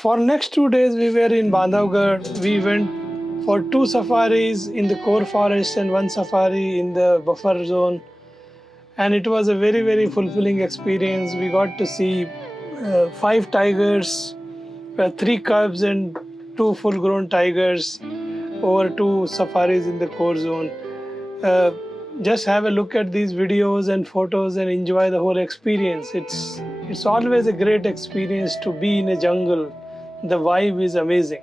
For next 2 days, we were in Bandhavgarh. We went for two safaris in the core forest and one safari in the buffer zone. And it was a very fulfilling experience. We got to see five tigers, three cubs, and two full grown tigers over two safaris in the core zone. Uh, just have a look at these videos and photos and enjoy the whole experience. It's always a great experience to be in a jungle. The vibe is amazing.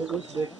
You can see it?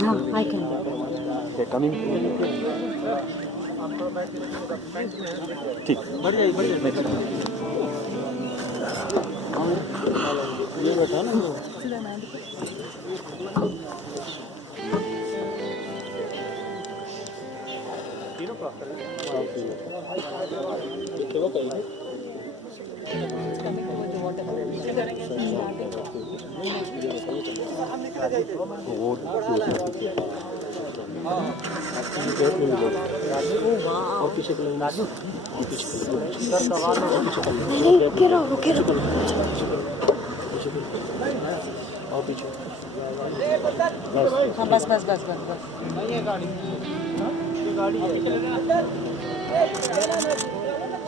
हाँ, I can. They're coming. ठीक बढ़िया बढ़िया ये बैठा ना और पीछे राजू और पीछे हाँ बस बस बस बस बस नहीं है गाड़ी ये गाड़ी है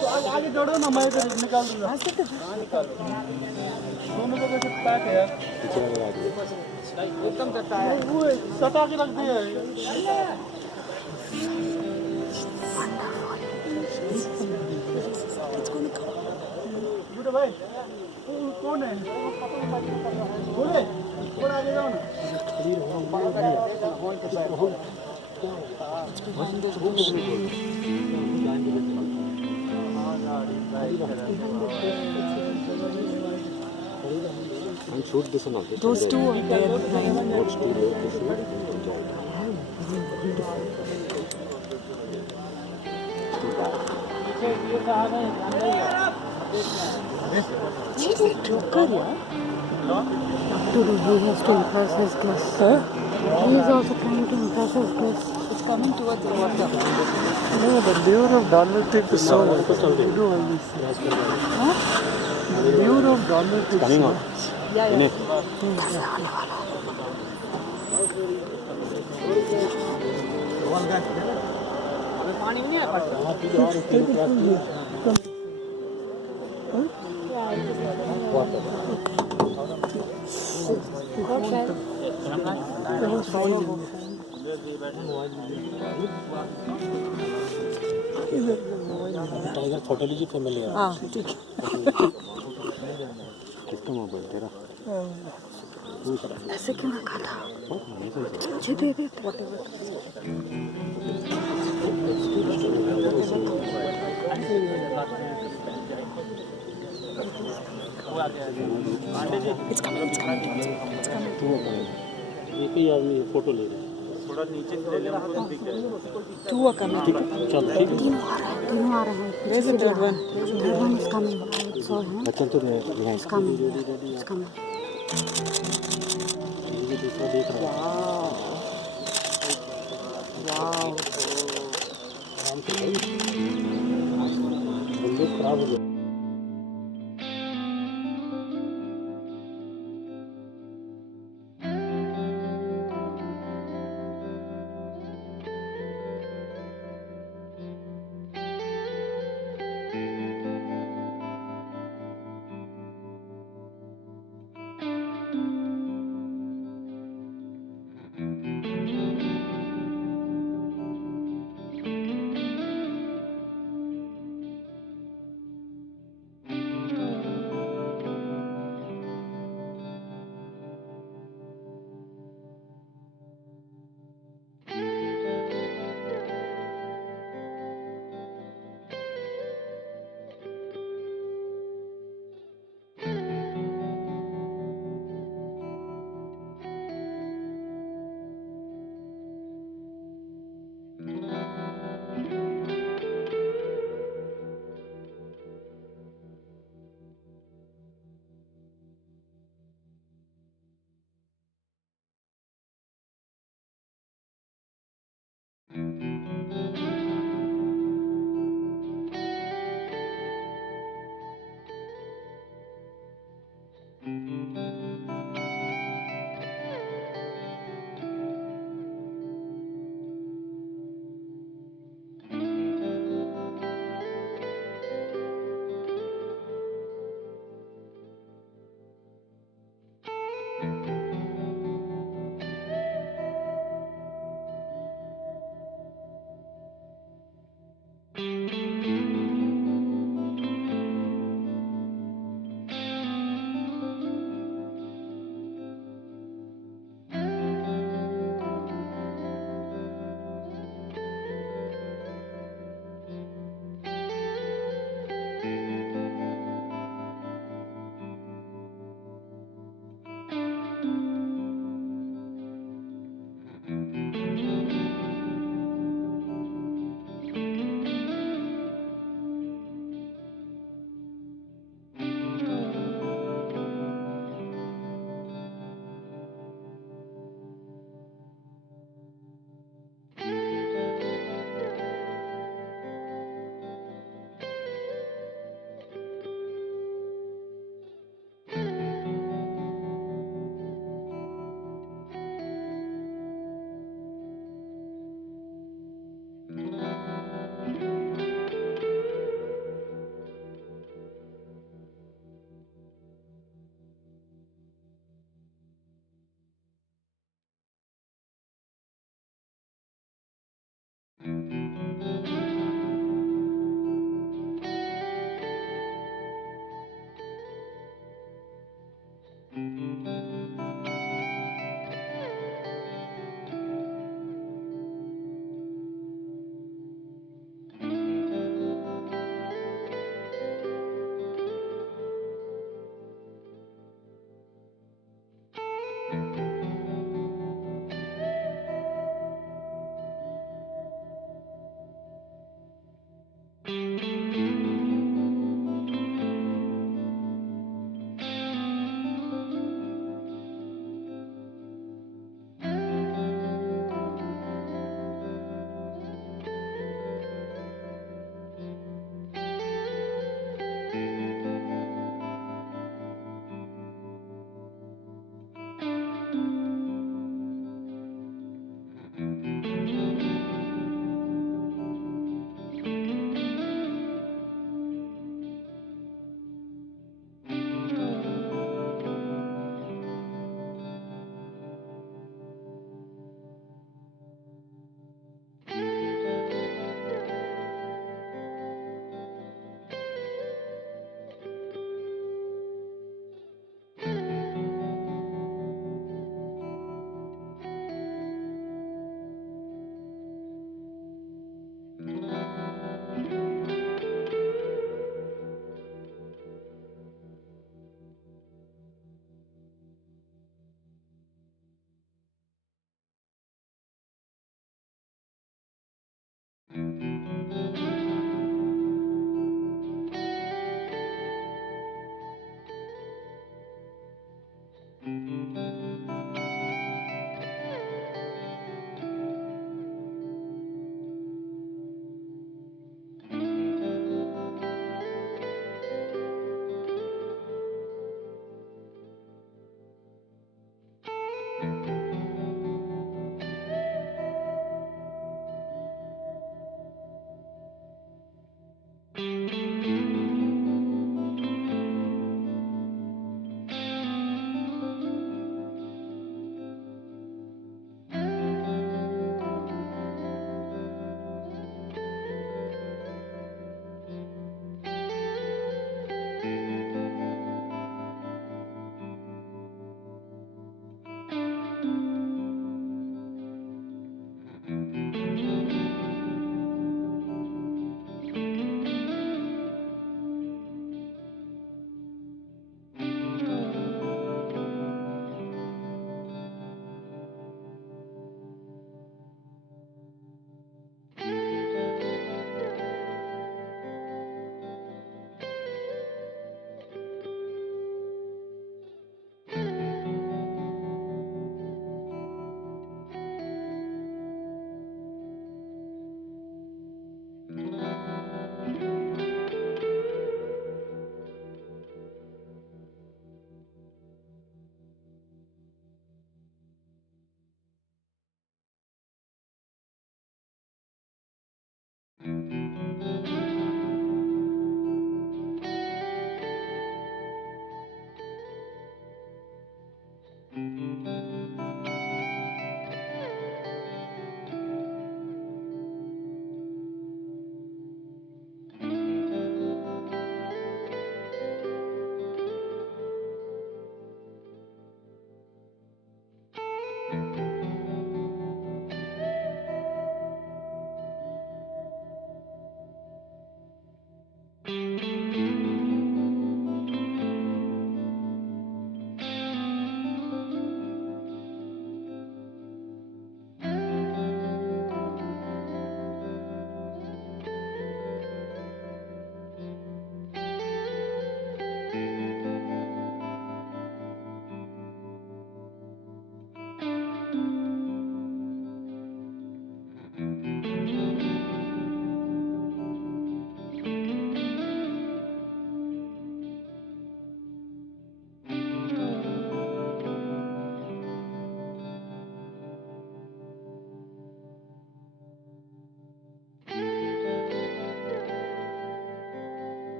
तो आगे दौड़ो ना मैं इधर निकाल दूंगा हाँ निकालो दोनों जगह से पैक है यार पीछे लगा दो एकदम सटा है वो सटा के रख दिया है बुढ़े भाई कौन है बोले थोड़ा आगे जाओ ना And shoot this and all this. Those two are there behind. What's too late to shoot? Joker, yeah. To do, he has to impress his guests. He is also trying to impress his guests. It's coming towards the water. No, the lure of dollar tip is so much. You do all this. Huh? The lure of dollar tip. Coming on. Yeah, yeah. पानी नहीं है tiger photo लीजिए family है हाँ ठीक है किसका mobile तेरा ऐसे क्यों रखा था? मुझे दे दे. It's coming, it's coming, it's coming. एक ही आदमी फोटो ले रहा है थोड़ा नीचे से ले लेना Two are coming. चल ठीक तीनों आ रहे हैं. Where's the third one? Third one is coming. I saw him. Bachchan तो नहीं It's coming. It's coming. ये दूसरा देख रहा है Wow. आराम से बंदूक खराब हो गया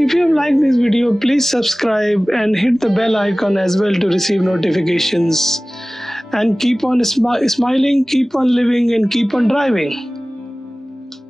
If you have liked this video, please subscribe and hit the bell icon as well to receive notifications. And keep on smiling, keep on living, and keep on driving.